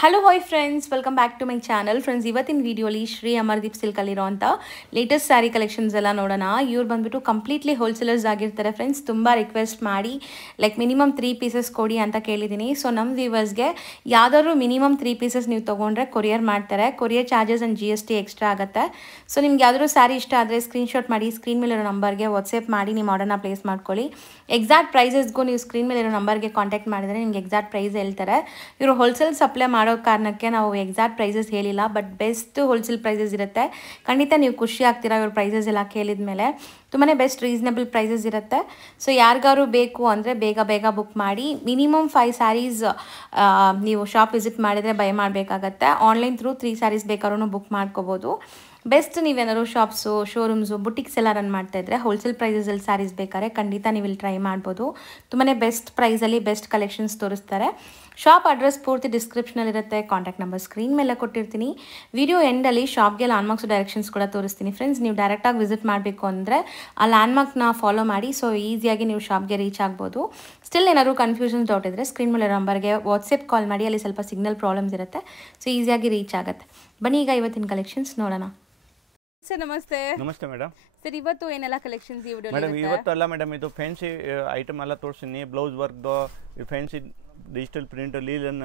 Hello hi friends, welcome back to my channel. Friends, ಇವತ್ತಿನ ವಿಡಿಯೋಲಿ ಶ್ರೀ ಅಮರ್ದೀಪ್ ಸಿಲ್ಕಲ್ಲಿರೋಂಥ ಲೇಟೆಸ್ಟ್ ಸ್ಯಾರಿ ಕಲೆಕ್ಷನ್ಸ್ ಎಲ್ಲ ನೋಡೋಣ. ಇವ್ರು ಬಂದುಬಿಟ್ಟು ಕಂಪ್ಲೀಟ್ಲಿ ಹೋಲ್ಸೇಲರ್ಸ್ ಆಗಿರ್ತಾರೆ ಫ್ರೆಂಡ್ಸ್. ತುಂಬ ರಿಕ್ವೆಸ್ಟ್ ಮಾಡಿ ಮಿನಿಮಮ್ 3 ಪೀಸಸ್ ಕೊಡಿ ಅಂತ ಕೇಳಿದ್ದೀನಿ. ಸೊ ನಮ್ಮ ವ್ಯೂವರ್ಸ್ಗೆ ಯಾವ್ದಾದ್ರು ಮಿನಿಮಮ್ 3 ಪೀಸಸ್ ನೀವು ತೊಗೊಂಡ್ರೆ ಕೊರಿಯರ್ ಮಾಡ್ತಾರೆ. Courier charges and GST extra ಆಗುತ್ತೆ. ಸೊ ನಿಮ್ಗೆ ಯಾವ್ದಾದ್ರು ಸ್ಯಾರಿ ಇಷ್ಟ ಆದರೆ ಸ್ಕ್ರೀನ್ಶಾಟ್ ಮಾಡಿ ಸ್ಕ್ರೀನ್ ಮೇಲಿರೋ ನಂಬರ್ಗೆ ವಾಟ್ಸಪ್ ಮಾಡಿ ನಿಮ್ಮ ಆರ್ಡರ್ನ ಪ್ಲೇಸ್ ಮಾಡ್ಕೊಳ್ಳಿ. ಎಕ್ಸಾಕ್ಟ್ ಪ್ರೈಸಸ್ಗೂ ನೀವು ಸ್ಕ್ರೀನ್ ಮೇಲಿರೋ ನಂಬರ್ಗೆ ಕಾಂಟ್ಯಾಕ್ಟ್ ಮಾಡಿದರೆ ನಿಮ್ಗೆ ಎಕ್ಸಾಕ್ಟ್ ಪ್ರೈಸ್ ಹೇಳ್ತಾರೆ. ಇವರು ಹೋಲ್ಸೇಲ್ ಸಪ್ಲೈ ಮಾಡೋ ಕಾರಣಕ್ಕೆ ನಾವು ಎಕ್ಸಾಕ್ಟ್ ಪ್ರೈಸಸ್ ಹೇಳಿಲ್ಲ, ಬಟ್ ಬೆಸ್ಟ್ ಹೋಲ್ಸೇಲ್ ಪ್ರೈಸಸ್ ಇರುತ್ತೆ. ಖಂಡಿತ ನೀವು ಖುಷಿ ಆಗ್ತೀರಾ ಇವ್ರ ಪ್ರೈಸಸ್ ಎಲ್ಲ ಕೇಳಿದ ಮೇಲೆ. ತುಂಬಾ ಬೆಸ್ಟ್ ರೀಸನಬಲ್ ಪ್ರೈಸಸ್ ಇರುತ್ತೆ. ಸೊ ಯಾರಿಗಾರು ಬೇಕು ಅಂದರೆ ಬೇಗ ಬುಕ್ ಮಾಡಿ. ಮಿನಿಮಮ್ 5 ಸ್ಯಾರೀಸ್ ನೀವು ಶಾಪ್ ವಿಸಿಟ್ ಮಾಡಿದರೆ ಬೈ ಮಾಡಬೇಕಾಗತ್ತೆ. ಆನ್ಲೈನ್ ಥ್ರೂ 3 ಸ್ಯಾರೀಸ್ ಬೇಕಾದ್ರೂ ಬುಕ್ ಮಾಡ್ಕೋಬೋದು. ಬೆಸ್ಟ್ ನೀವೇನಾದ್ರು ಶಾಪ್ಸು, ಶೋರೂಮ್ಸು, ಬುಟಿಕ್ಸ್ ಎಲ್ಲ ರನ್ ಮಾಡ್ತಾ ಇದ್ದರೆ ಹೋಲ್ಸೇಲ್ ಪ್ರೈಸಸಲ್ಲಿ ಸ್ಯಾರೀಸ್ ಬೇಕಾದ್ರೆ ಖಂಡಿತ ನೀವು ಇಲ್ಲಿ ಟ್ರೈ ಮಾಡ್ಬೋದು. ತುಂಬಾ ಬೆಸ್ಟ್ ಪ್ರೈಸಲ್ಲಿ ಬೆಸ್ಟ್ ಕಲೆಕ್ಷನ್ಸ್ ತೋರಿಸ್ತಾರೆ. ಶಾಪ್ ಅಡ್ರೆಸ್ ಪೂರ್ತಿ ಡಿಸ್ಕ್ರಿಪ್ಷನಲ್ಲಿರುತ್ತೆ. ಕಾಂಟ್ಯಾಕ್ಟ್ ನಂಬರ್ ಸ್ಕ್ರೀನ್ ಮೇಲೆ ಕೊಟ್ಟಿರ್ತೀನಿ. ವಿಡಿಯೋ ಎಂಡಲ್ಲಿ ಶಾಪ್ಗೆ ಲ್ಯಾಂಡ್ಮಾರ್ಕ್ಸ್ ಡೈರೆಕ್ಷನ್ಸ್ ಕೂಡ ತೋರಿಸ್ತೀನಿ ಫ್ರೆಂಡ್ಸ್. ನೀವು ಡೈರೆಕ್ಟಾಗಿ ವಿಸಿಟ್ ಮಾಡಬೇಕು ಅಂದರೆ ಆ ಲ್ಯಾಂಡ್ಮಾರ್ಕ್ನ ಫಾಲೋ ಮಾಡಿ. ಸೊ ಈಸಿಯಾಗಿ ನೀವು ಶಾಪ್ಗೆ ರೀಚ್ ಆಗ್ಬೋದು. ಸ್ಟಿಲ್ ಏನಾದ್ರು ಕನ್ಫ್ಯೂಷನ್ಸ್ ಡೌಟ್ ಇದ್ದರೆ ಸ್ಕ್ರೀನ್ ಮೇಲೆ ನಂಬರ್ಗೆ ವಾಟ್ಸಪ್ ಕಾಲ್ ಮಾಡಿ. ಅಲ್ಲಿ ಸ್ವಲ್ಪ ಸಿಗ್ನಲ್ ಪ್ರಾಬ್ಲಮ್ಸ್ ಇರುತ್ತೆ. ಸೊ ಈಸಿಯಾಗಿ ರೀಚ್ ಆಗುತ್ತೆ. ಬನ್ನಿ ಈಗ ಇವತ್ತಿನ ಕಲೆಕ್ಷನ್ಸ್ ನೋಡೋಣ. ಸರ್ ನಮಸ್ತೆ. ನಮಸ್ತೆ ಮೇಡಮ್. ಸರ್ ಇವತ್ತು ಏನೆಲ್ಲ ಕಲೆಕ್ಷನ್ಸ್ ಈ ವಿಡಿಯೋ ಮೇಡಮ್ ಇವತ್ತು ಅಲ್ಲ ಮೇಡಮ್, ಇದು ಫ್ಯಾನ್ಸಿ ಐಟಮ್ ಎಲ್ಲ ತೋರಿಸ್ತೀನಿ. Blouse work, fancy digital print, ಲೀಲನ್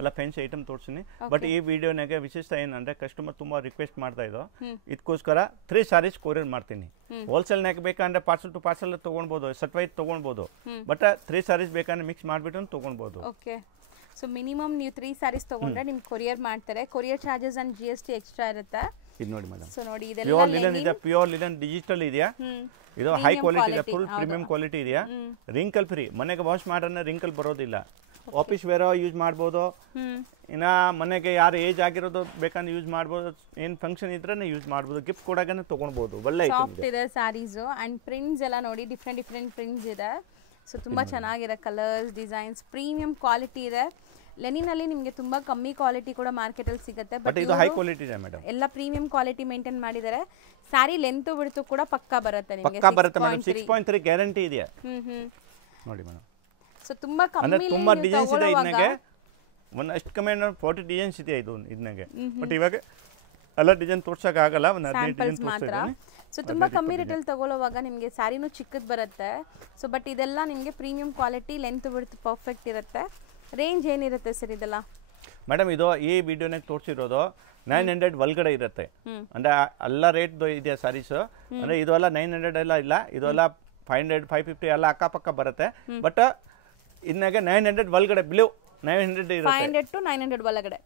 ಎಲ್ಲ ಫ್ಯಾನ್ಸಿ ಐಟಮ್ ತೋರಿಸ್ತೀನಿ. ಬಟ್ ಈ ವಿಡಿಯೋನಾಗೆ ವಿಶೇಷ ಏನಂದ್ರೆ ಕಸ್ಟಮರ್ ತುಂಬಾ ರಿಕ್ವೆಸ್ಟ್ ಮಾಡ್ತಾ ಇದ್ದೋ, ಇದಕ್ಕೋಸ್ಕರ 3 ಸ್ಯಾರೀಸ್ ಕೊರಿಯರ್ ಮಾಡ್ತೀನಿ. ಹೋಲ್ಸೇಲ್ನಾಗ ಬೇಕಂದ್ರೆ ಪಾರ್ಸಲ್ ಟು ಪಾರ್ಸಲ್ ತೊಗೊಳ್ಬೋದು, ಸರ್ಟಿಫೈಡ್ ತೊಗೊಳ್ಬೋದು. ಬಟ್ 3 ಸ್ಯಾರೀಸ್ ಬೇಕಂದ್ರೆ ಮಿಕ್ಸ್ ಮಾಡಿಬಿಟ್ಟು ತೊಗೊಳ್ಬೋದು. ಓಕೆ. ಸೊ ಮಿನಿಮಮ್ ನೀವು 3 ಸ್ಯಾರೀಸ್ ತಗೊಂಡ್ರೆ ನಿಮ್ಗೆ ಕೊರಿಯರ್ ಮಾಡ್ತಾರೆ. Courier charges and GST extra ಇರುತ್ತೆ. ಇದು ನೋಡಿ ಮೇಡಮ್, ಸೊ ನೋಡಿ ಪ್ಯೂರ್ ಲಿನನ್ ಇದೆ, ಪ್ಯೂರ್ ಲಿನನ್ ಡಿಜಿಟಲ್ ಇದೆಯಾ, ಇದು ಹೈ ಕ್ವಾಲಿಟಿ ಇದೆ, ಫುಲ್ ಪ್ರೀಮಿಯಂ ಕ್ವಾಲಿಟಿ ಇದೆಯಾ, ರಿಂಕಲ್ ಫ್ರೀ. ಮನೆಗೆ ವಾಶ್ ಮಾಡ್ರೆ ರಿಂಕಲ್ ಬರೋದಿಲ್ಲ. ಆಫೀಸ್ ವೇರ್ ಯೂಸ್ ಮಾಡ್ಬೋದು. ಇನ್ನ ಮನೆಗೆ ಯಾರು ಏಜ್ ಆಗಿರೋದು ಬೇಕಂದ್ರೆ ಯೂಸ್ ಮಾಡ್ಬೋದು. ಏನ್ ಫಂಕ್ಷನ್ ಇದ್ರೆ ಯೂಸ್ ಮಾಡ್ಬೋದು. ಗಿಫ್ಟ್ ಕೊಡಾಗನೆ ತಗೊಳ್ಬೋದು. ಒಳ್ಳೆ ಸಾಫ್ಟ್ ಇದೆ ಸ್ಯಾರೀಸ್ ಅಂಡ್ ಪ್ರಿಂಟ್ಸ್ ಎಲ್ಲ ನೋಡಿ ಡಿಫ್ರೆಂಟ್ ಪ್ರಿಂಟ್ಸ್ ಇದೆ. ಸೊ ತುಂಬಾ ಚೆನ್ನಾಗಿದೆ ಕಲರ್ಸ್, ಡಿಸೈನ್ಸ್, ಪ್ರೀಮಿಯಂ ಕ್ವಾಲಿಟಿ ಇದೆ. ಲೆನಿನಲ್ಲಿ ನಿಮಗೆ ತುಂಬಾ ಕಮ್ಮಿ ಕ್ವಾಲಿಟಿ ಕೂಡ ಮಾರ್ಕೆಟ್ ಅಲ್ಲಿ ಸಿಗುತ್ತೆ. ಬಟ್ ಇದು ಹೈ ಕ್ವಾಲಿಟಿ ಇದೆ ಮೇಡಮ್. ಎಲ್ಲ ಪ್ರೀಮಿಯಂ ಕ್ವಾಲಿಟಿ ಮೇಂಟೈನ್ ಮಾಡಿದ್ದಾರೆ. ಸ್ಯಾರಿ ಲೆಂತ್ ಬಿಡ್ತು ಕೂಡ ಪಕ್ಕಾ ಬರುತ್ತೆ ನಿಮಗೆ. ಪಕ್ಕಾ ಬರುತ್ತೆ ಮೇಡಮ್. 6.3 ಗ್ಯಾರಂಟಿ ಇದೆ. ನೋಡಿ ಮೇಡಮ್. ಸೊ ತುಂಬಾ ಕಮ್ಮಿ ತುಂಬಾ ಡಿಸೈನ್ಸ್ ಇದೆ ಇದಕ್ಕೆ. ಎಷ್ಟು ಕಮ್ಮಿ 40 ಡಿಸೈನ್ಸ್ ಇದೆ ಇದಕ್ಕೆ. ಬಟ್ ಇವಾಗ ಎಲ್ಲ ಡಿಸೈನ್ ತೋರ್ಸಕ್ ಆಗಲ್ಲ, ಒಂದು 15 ಡಿಸೈನ್ ತೋರಿಸ್ತೀನಿ. ಸೊ ತುಂಬಾ ಕಮ್ಮಿ ರೇಟಲ್ಲಿ ತಗೊಳ್ಳುವಾಗ ನಿಮಗೆ ಸ್ಯಾರಿನೂ ಚಿಕ್ಕದ್ ಬರುತ್ತೆ. ಸೊ ಬಟ್ ಇದೆಲ್ಲ ನಿಮಗೆ ಪ್ರೀಮಿಯಂ ಕ್ವಾಲಿಟಿ, ಲೆಂತ್ ಬಿಡ್ತು ಪರ್ಫೆಕ್ಟ್ ಇರುತ್ತೆ. ರೇಂಜ್ ಏನಿರುತ್ತೆ ಸರ್ ಇದೆಲ್ಲ? ಮೇಡಮ್ ಇದು ಈ ವಿಡಿಯೋನಾಗ ತೋರಿಸಿರೋದು 900 ಒಳಗಡೆ ಇರುತ್ತೆ. ಅಂದ್ರೆ ಎಲ್ಲ ರೇಟ್ ಇದೆ ಸ್ಯಾರೀಸ್. ಅಂದ್ರೆ ಇದು ಎಲ್ಲ 900 ಎಲ್ಲ ಇಲ್ಲ, ಇದೆಲ್ಲ 500 550 ಎಲ್ಲ ಅಕ್ಕಪಕ್ಕ ಬರುತ್ತೆ. ಬಟ್ ಇದನ್ನಾಗ 900 ಒಳಗಡೆ ಬಿಲೋ 900 ಇರುತ್ತೆ. 500 to 900 ಒಳಗಡೆ.